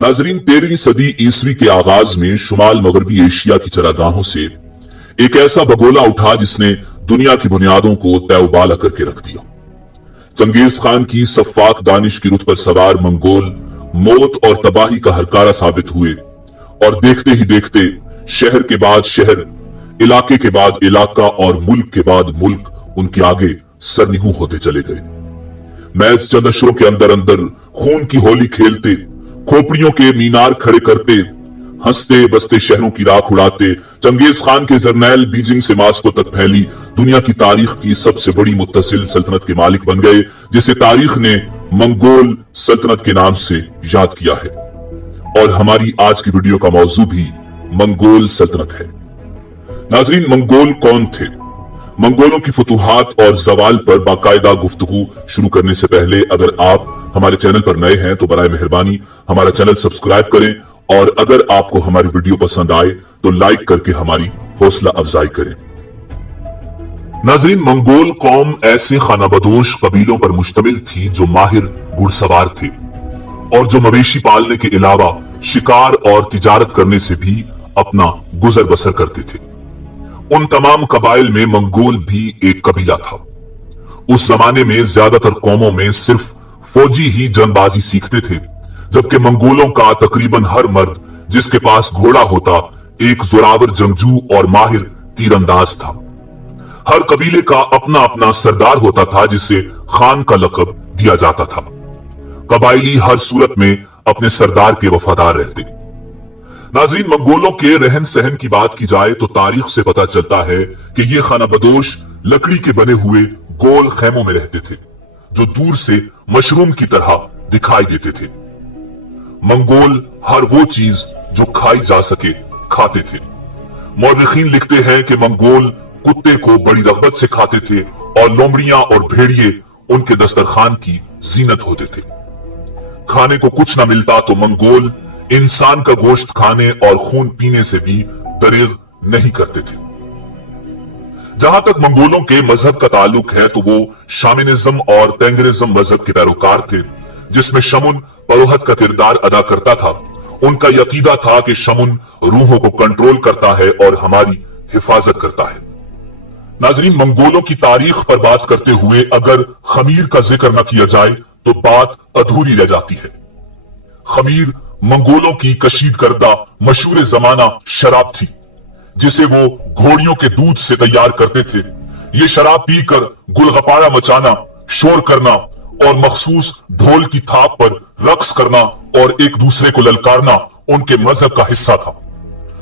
नाजरीन, 13वीं सदी ईसवी के आगाज में शुमाल मगरबी एशिया की चरागाहों से एक ऐसा बगोला उठा जिसने दुनिया की बुनियादों को तैबाला करके रख दिया। चंगेज खान की सफाक दानिश की रुत पर सवार मंगोल मौत और तबाही का हरकारा साबित हुए और देखते ही देखते शहर के बाद शहर, इलाके के बाद इलाका और मुल्क के बाद मुल्क उनके आगे सरनिगू होते चले गए। महज चंद अशरों के अंदर अंदर खून की होली खेलते, खोपड़ियों के मीनार खड़े करते, हंसते बसते शहरों की राख उड़ाते चंगेज खान के जर्नैल बीजिंग से मास्को तक फैली दुनिया की तारीख की सबसे बड़ी मुत्तसिल सल्तनत के मालिक बन गए, जिसे तारीख ने मंगोल सल्तनत के नाम से याद किया है। और हमारी आज की वीडियो का मौजू भी मंगोल सल्तनत है। नाजरीन, मंगोल कौन थे? मंगोलों की फतूहात और जवाल पर बाकायदा गुफ्तगू शुरू करने से पहले अगर आप हमारे चैनल पर नए हैं तो बराए मेहरबानी हमारा चैनल सब्सक्राइब करें, और अगर आपको हमारी वीडियो पसंद आए तो लाइक करके हमारी हौसला अफजाई करें। नाजरीन, मंगोल कौम ऐसे खानाबदोश कबीलों पर मुश्तमिल थी जो माहिर घुड़सवार थे और जो मवेशी पालने के अलावा शिकार और तिजारत करने से भी अपना गुजर बसर करते थे। उन तमाम कबाइल में मंगोल भी एक कबीला था। उस जमाने में ज्यादातर कौमों में सिर्फ फौजी ही जंगबाजी सीखते थे, जबकि मंगोलों का तकरीबन हर मर्द जिसके पास घोड़ा होता एक जोरावर जंगजू और माहिर तीरंदाज था। हर कबीले का अपना अपना सरदार होता था जिसे खान का लकब दिया जाता था। कबाइली हर सूरत में अपने सरदार के वफादार रहते। नाज़रीन, मंगोलों के रहन सहन की बात की जाए तो तारीख से पता चलता है कि ये खानाबदोश लकड़ी के बने हुए गोल खैमों में रहते थे जो दूर से मशरूम की तरह दिखाई देते थे। मंगोल हर वो चीज जो खाई जा सके खाते थे। मौरखीन लिखते हैं कि मंगोल कुत्ते को बड़ी रगबत से खाते थे और लोमड़ियां और भेड़िए उनके दस्तरखान की जीनत होते थे। खाने को कुछ न मिलता तो मंगोल इंसान का गोश्त खाने और खून पीने से भी दरेग नहीं करते थे। जहां तक मंगोलों के मजहब का ताल्लुक है तो वो शामिनिज्म और तेंगरिज्म मजहब के पैरोकार थे, जिसमें शमुन परोहत का किरदार अदा करता था। उनका यकीदा था कि शमुन रूहों को कंट्रोल करता है और हमारी हिफाजत करता है। नाजरीन, मंगोलों की तारीख पर बात करते हुए अगर खमीर का जिक्र न किया जाए तो बात अधूरी रह जाती है। खमीर मंगोलों की कशीद करदा मशहूर जमाना शराब थी, जिसे वो घोड़ियों के दूध से तैयार करते थे। ये शराब पीकर गुलगपाड़ा मचाना, शोर करना और मखसूस ढोल की थाप पर रक्स करना और एक दूसरे को ललकारना उनके मजहब का हिस्सा था,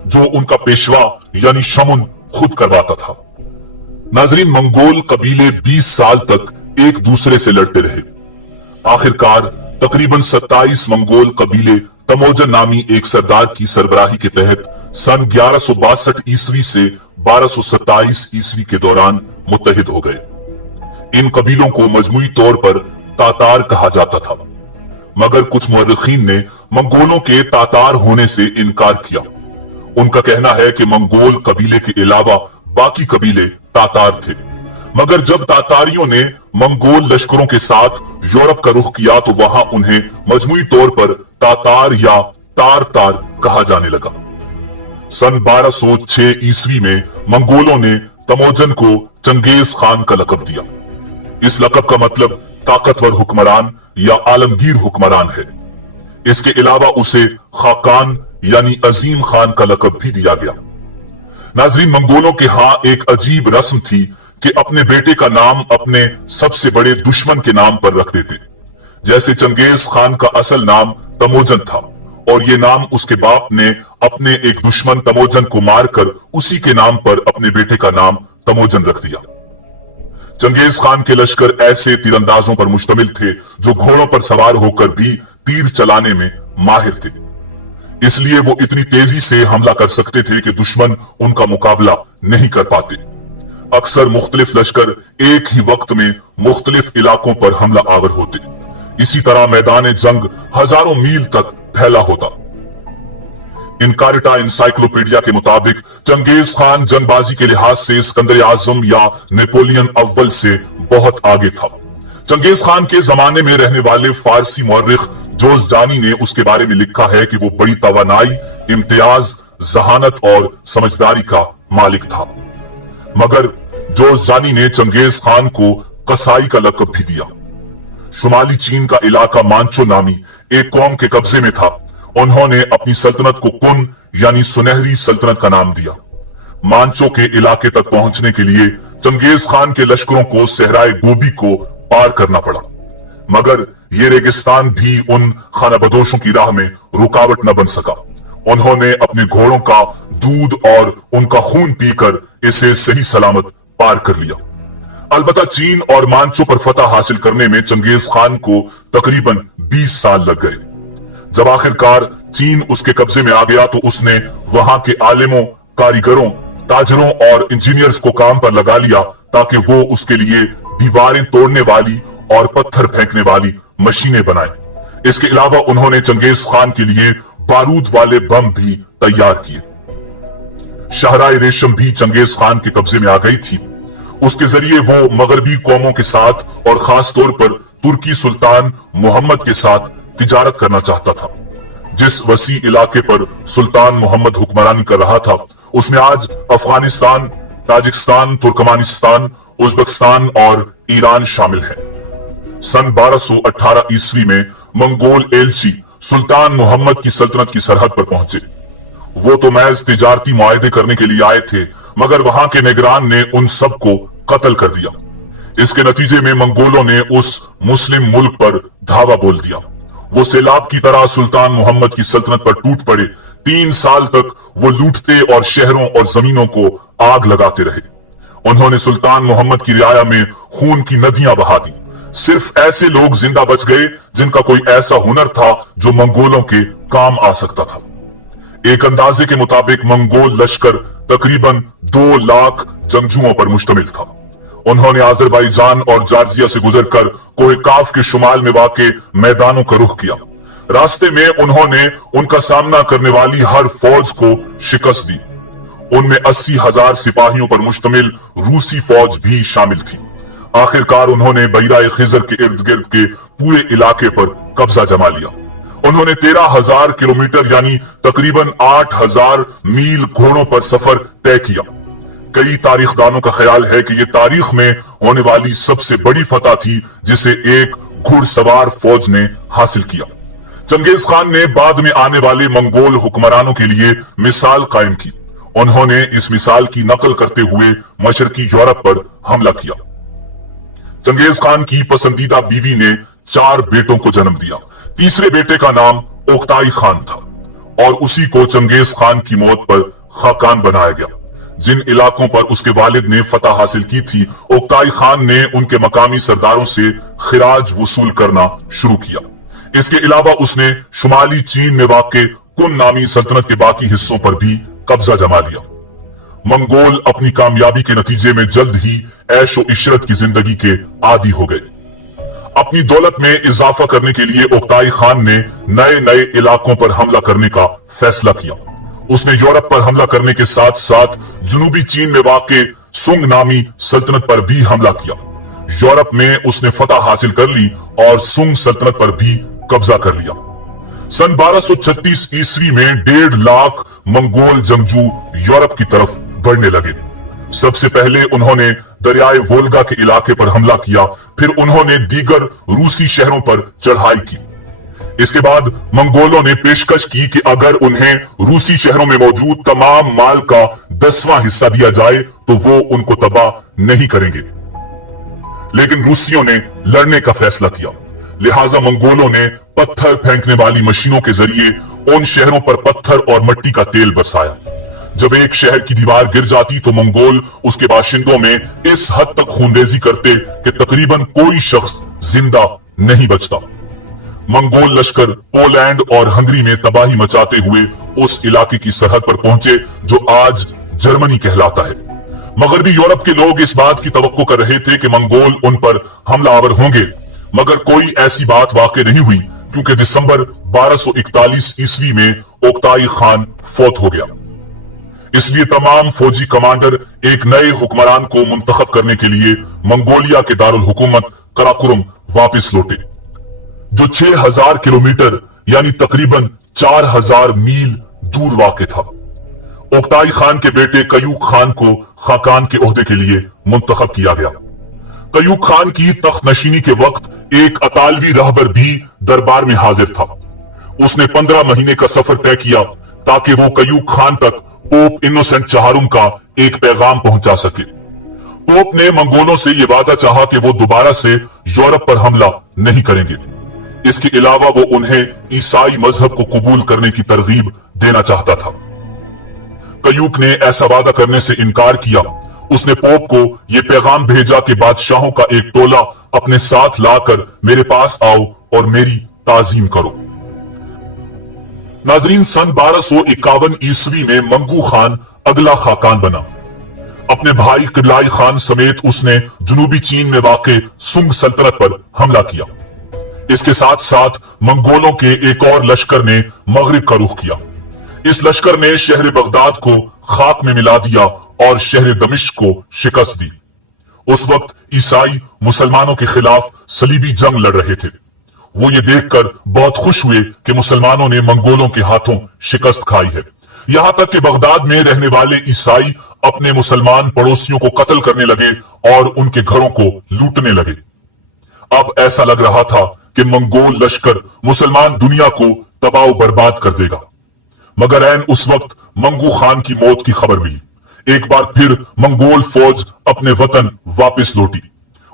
जो उनका पेशवा यानी शमुन खुद करवाता था। नाजरीन, मंगोल कबीले 20 साल तक एक दूसरे से लड़ते रहे। आखिरकार तकरीबन 27 मंगोल कबीले तमोजन नामी एक सरदार की सरबराही के तहत सन 1162 ईस्वी से 1227 ईस्वी के दौरान मुत्तहिद हो गए। इन कबीलों को मजमूई तौर पर तातार कहा जाता था, मगर कुछ मुअर्रिखीन ने मंगोलों के तातार होने से इनकार किया। उनका कहना है कि मंगोल कबीले के अलावा बाकी कबीले तातार थे, मगर जब तातारियों ने मंगोल लश्करों के साथ यूरोप का रुख किया तो वहां उन्हें मजमूई तौर पर तातार या तार तार कहा जाने लगा। सन 1206 ईस्वी में मंगोलों ने तमोजन को चंगेज खान का लकब दिया। इस लकब का मतलब ताकतवर हुक्मरान या आलमगीर हुक्मरान है। इसके अलावा उसे खाकान यानी अजीम खान का लकब भी दिया गया। नाजरीन, मंगोलों के यहां एक अजीब रस्म थी कि अपने बेटे का नाम अपने सबसे बड़े दुश्मन के नाम पर रख देते। जैसे चंगेज खान का असल नाम तमोजन था और ये नाम उसके बाप ने अपने एक दुश्मन तमोजन को मारकर उसी के नाम पर अपने बेटे का नाम तमोजन रख दिया। चंगेज खान के लश्कर ऐसे तीरंदाजों पर मुश्तमिल थे जो घोड़ों पर सवार होकर भी तीर चलाने में माहिर थे। इसलिए वो इतनी तेजी से हमला कर सकते थे कि दुश्मन उनका मुकाबला नहीं कर पाते। अक्सर मुख्तलिफ लश्कर एक ही वक्त में मुख्तलिफ इलाकों पर हमला आवर होते। इसी तरह मैदान जंग हजारों मील तक फैला होता। इनकारिटा इंसाइक्लोपीडिया के मुताबिक चंगेज खान जंगबाजी के लिहाज से सिकंदर आजम या नेपोलियन अव्वल से बहुत आगे था। चंगेज खान के जमाने में रहने वाले फारसी मौर्रिख जोज़जानी ने उसके बारे में लिखा है कि वो बड़ी तवानाई, इम्तियाज, जहानत और समझदारी का मालिक था। मगर जोज़जानी ने चंगेज खान को कसाई का लक़ब भी दिया। शुमाली चीन का इलाका मांचो नामी एक कौम के कब्जे में था। उन्होंने अपनी सल्तनत को कुन यानी सुनहरी सल्तनत का नाम दिया। मांचो के इलाके तक पहुंचने के लिए चंगेज खान के लश्करों को सहराए गोबी को पार करना पड़ा, मगर ये रेगिस्तान भी उन खानाबदोशों की राह में रुकावट न बन सका। उन्होंने अपने घोड़ों का दूध और उनका खून पीकर इसे सही सलामत पार कर लिया। अलबत्ता चीन और मांचो पर फतह हासिल करने में चंगेज खान को तकरीबन 20 साल लग गए। जब आखिरकार चीन उसके कब्जे में आ गया तो उसने वहां के आलिमों, कारीगरों, ताजरों और इंजीनियर्स को काम पर लगा लिया ताकि वो उसके लिए दीवारें तोड़ने वाली और पत्थर फेंकने वाली मशीनें बनाएं। इसके अलावा उन्होंने चंगेज खान के लिए बारूद वाले बम भी तैयार किए। शाहराए रेशम भी चंगेज खान के कब्जे में आ गई थी। उसके जरिए वो मगरबी कौमों के साथ और खास तौर पर तुर्की सुल्तान मोहम्मद के साथ तिजारत करना चाहता था। जिस वसी इलाके पर सुल्तान मोहम्मद हुक्मरानी कर रहा था उसमें आज अफगानिस्तान, ताजिकिस्तान, तुर्कमानिस्तान, उज्बेकिस्तान और ईरान शामिल है। सन 1218 ईस्वी में मंगोल एलची सुल्तान मोहम्मद की सल्तनत की सरहद पर पहुंचे। वो तो महज तिजारती मुआहदे करने के लिए आए थे, मगर वहां के निगरान ने उन सबको कत्ल कर दिया। इसके नतीजे में मंगोलों ने उस मुस्लिम मुल्क पर धावा बोल दिया। वो सैलाब की तरह सुल्तान मोहम्मद की सल्तनत पर टूट पड़े। 3 साल तक वो लूटते और शहरों और जमीनों को आग लगाते रहे। उन्होंने सुल्तान मोहम्मद की रियाया में खून की नदियां बहा दी। सिर्फ ऐसे लोग जिंदा बच गए जिनका कोई ऐसा हुनर था जो मंगोलों के काम आ सकता था। एक अंदाजे के मुताबिक मंगोल लश्कर तकरीबन 2 लाख जंगजुओं पर मुश्तमिल था। उन्होंने अजरबैजान और जॉर्जिया से गुजरकर कोहिकाफ के शुमाल में वाक़े मैदानों का रुख किया। रास्ते में उन्होंने उनका सामना करने वाली हर फौज को शिकस्त दी। उनमें 80,000 सिपाहियों पर मुश्तमिल रूसी फौज भी शामिल थी। आखिरकार उन्होंने बहिराए खिजर के इर्द गिर्द के पूरे इलाके पर कब्जा जमा लिया। उन्होंने 13,000 किलोमीटर यानी तकरीबन 8,000 मील घोड़ों पर सफर तय किया। कई तारीखदानों का ख्याल है कि यह तारीख में होने वाली सबसे बड़ी फतह थी जिसे एक घुड़सवार फौज ने हासिल किया। चंगेज खान ने बाद में आने वाले मंगोल हुक्मरानों के लिए मिसाल कायम की। उन्होंने इस मिसाल की नकल करते हुए मशरकी यूरोप पर हमला किया। चंगेज खान की पसंदीदा बीवी ने 4 बेटों को जन्म दिया। तीसरे बेटे का नाम ओक्ताई खान था और उसी को चंगेज खान की मौत पर खाकान बनाया गया। जिन इलाकों पर उसके वालिद ने फतह हासिल की थी, ओक्ताई खान ने उनके मकामी सरदारों से खिराज वसूल करना शुरू किया। इसके अलावा उसने शुमाली चीन में वाक़े कुन नामी सल्तनत के बाकी हिस्सों पर भी कब्जा जमा लिया। मंगोल अपनी कामयाबी के नतीजे में जल्द ही ऐशो इशरत की जिंदगी के आदी हो गए। अपनी दौलत में इजाफा करने के लिए ओक्ताई खान ने नए नए इलाकों पर हमला करने का फैसला किया। उसने यूरोप पर हमला करने के साथ साथ जनूबी चीन में वाक़े सुंग नामी सल्तनत पर भी हमला किया। यूरोप में उसने फतह हासिल कर ली और सुंग सल्तनत पर भी कब्जा कर लिया। सन 1236 ईस्वी में 1.5 लाख मंगोल जंगजू यूरोप की तरफ बढ़ने लगे। सबसे पहले उन्होंने दरियाए वोल्गा के इलाके पर हमला किया, फिर उन्होंने दीगर रूसी शहरों पर चढ़ाई की। इसके बाद मंगोलों ने पेशकश की कि अगर उन्हें रूसी शहरों में मौजूद तमाम माल का 10वां हिस्सा दिया जाए तो वो उनको तबाह नहीं करेंगे। लेकिन रूसियों ने लड़ने का फैसला किया, लिहाजा मंगोलों ने पत्थर फेंकने वाली मशीनों के जरिए उन शहरों पर पत्थर और मिट्टी का तेल बरसाया। जब एक शहर की दीवार गिर जाती तो मंगोल उसके बाशिंदों में इस हद तक खूनरेजी करते कि तकरीबन कोई शख्स जिंदा नहीं बचता। मंगोल लश्कर पोलैंड और हंगरी में तबाही मचाते हुए उस इलाके की सरहद पर पहुंचे जो आज जर्मनी कहलाता है। मगरबी यूरोप के लोग इस बात की तवक्को कर रहे थे कि मंगोल उन पर हमलावर होंगे, मगर कोई ऐसी बात वाकई नहीं हुई क्योंकि दिसंबर 1241 ईस्वी में ओक्ताई खान फौत हो गया। इसलिए तमाम फौजी कमांडर एक नए हुक्मरान को मुंतखब करने के लिए मंगोलिया के दारुल हुकूमत कराकुरम वापस लौटे। जो 6000 किलोमीटर यानी तकरीबन 4000 मील दूर वाक़ था। ओक्ताई खान के बेटे कयूक खान को खाकान के ओहदे के लिए मुंतखब किया गया। कयूक खान की तख्त नशीनी के वक्त एक अतालवी रहबर भी दरबार में हाजिर था। उसने 15 महीने का सफर तय किया ताकि वो कयूक खान तक पोप इनोसेंट चहारुम का एक पैगाम पहुंचा सके। पोप ने मंगोलों से यह वादा चाहा कि वो दोबारा से यूरोप पर हमला नहीं करेंगे। इसके अलावा वो उन्हें ईसाई मजहब को कबूल करने की तरगीब देना चाहता था। कयूक ने ऐसा वादा करने से इनकार किया। उसने पोप को यह पैगाम भेजा कि बादशाहों का एक टोला अपने साथ लाकर मेरे पास आओ और मेरी ताजीम करो। नाजरीन, सन 1251 ईस्वी में मंगू खान अगला खाकान बना। अपने भाई किबलाई खान समेत उसने जनूबी चीन में वाक़े सुंग सल्तनत पर हमला किया। इसके साथ साथ मंगोलों के एक और लश्कर ने मगरिब का रुख किया। इस लश्कर ने शहर बगदाद को खाक में मिला दिया और शहर दमिश्क को शिकस्त दी। उस वक्त ईसाई मुसलमानों के खिलाफ सलीबी जंग लड़ रहे थे। वो ये देखकर बहुत खुश हुए कि मुसलमानों ने मंगोलों के हाथों शिकस्त खाई है। यहां तक कि बगदाद में रहने वाले ईसाई अपने मुसलमान पड़ोसियों को कत्ल करने लगे और उनके घरों को लूटने लगे। अब ऐसा लग रहा था कि मंगोल लश्कर मुसलमान दुनिया को तबाह बर्बाद कर देगा। मगर ऐन उस वक्त मंगू खान की मौत की खबर मिली। एक बार फिर मंगोल फौज अपने वतन वापस लौटी।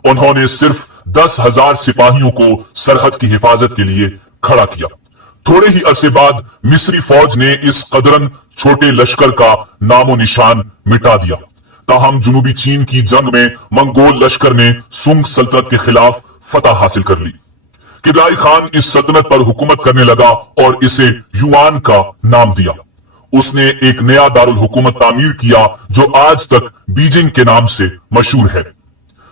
उन्होंने सिर्फ 10,000 सिपाहियों को सरहद की हिफाजत के लिए खड़ा किया। थोड़े ही अरसे बाद मिस्री फौज ने इस कदरन छोटे लश्कर का नामो निशान मिटा दिया। ताहम जनूबी चीन की जंग में मंगोल लश्कर ने सुंग सल्तनत के खिलाफ फतह हासिल कर ली। किबलाई खान इस सल्तनत पर हुकूमत करने लगा और इसे युआन का नाम दिया। उसने एक नया दारुल हुकूमत तामीर किया जो आज तक बीजिंग के नाम से मशहूर है।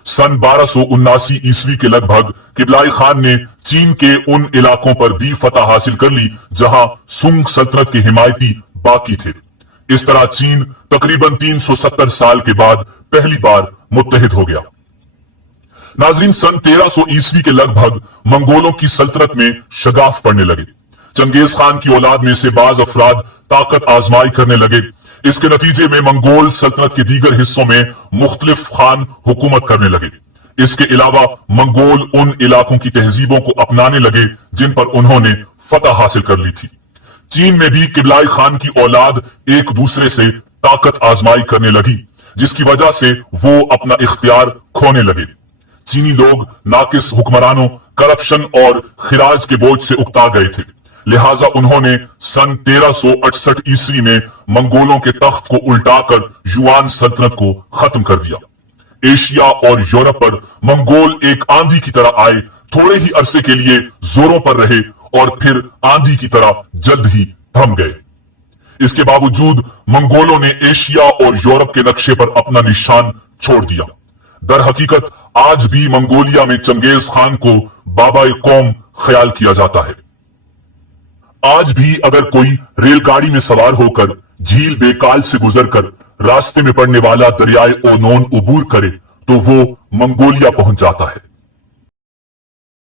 सन 1279 ईस्वी के लगभग किबलाई खान ने चीन के उन इलाकों पर भी फतह हासिल कर ली जहां सुंग सल्तनत के हिमायती बाकी थे। इस तरह चीन तकरीबन 370 साल के बाद पहली बार मुत्तहिद हो गया। नाजरीन, सन 1300 ईस्वी के लगभग मंगोलों की सल्तनत में शगाफ पड़ने लगे। चंगेज खान की औलाद में से बाज अफराद ताकत आजमाई करने लगे। इसके नतीजे में मंगोल सल्तनत के दीगर हिस्सों में मुख्तलिफ खान हुकूमत करने लगे। इसके अलावा मंगोल उन इलाकों की तहजीबों को अपनाने लगे जिन पर उन्होंने फतह हासिल कर ली थी। चीन में भी किबलाई खान की औलाद एक दूसरे से ताकत आजमाई करने लगी, जिसकी वजह से वो अपना इख्तियार खोने लगे। चीनी लोग नाकिस हुक्मरानों, करप्शन और खिराज के बोझ से उकता गए थे। लिहाजा उन्होंने सन 1368 ईस्वी में मंगोलों के तख्त को उल्टाकर युआन सल्तनत को खत्म कर दिया। एशिया और यूरोप पर मंगोल एक आंधी की तरह आए, थोड़े ही अरसे के लिए जोरों पर रहे और फिर आंधी की तरह जल्द ही थम गए। इसके बावजूद मंगोलों ने एशिया और यूरोप के नक्शे पर अपना निशान छोड़ दिया। दर हकीकत आज भी मंगोलिया में चंगेज खान को बाबाए कौम ख्याल किया जाता है। आज भी अगर कोई रेलगाड़ी में सवार होकर झील बेकाल से गुजरकर रास्ते में पड़ने वाला दरियाए ओनोन उबूर करे तो वो मंगोलिया पहुंच जाता है।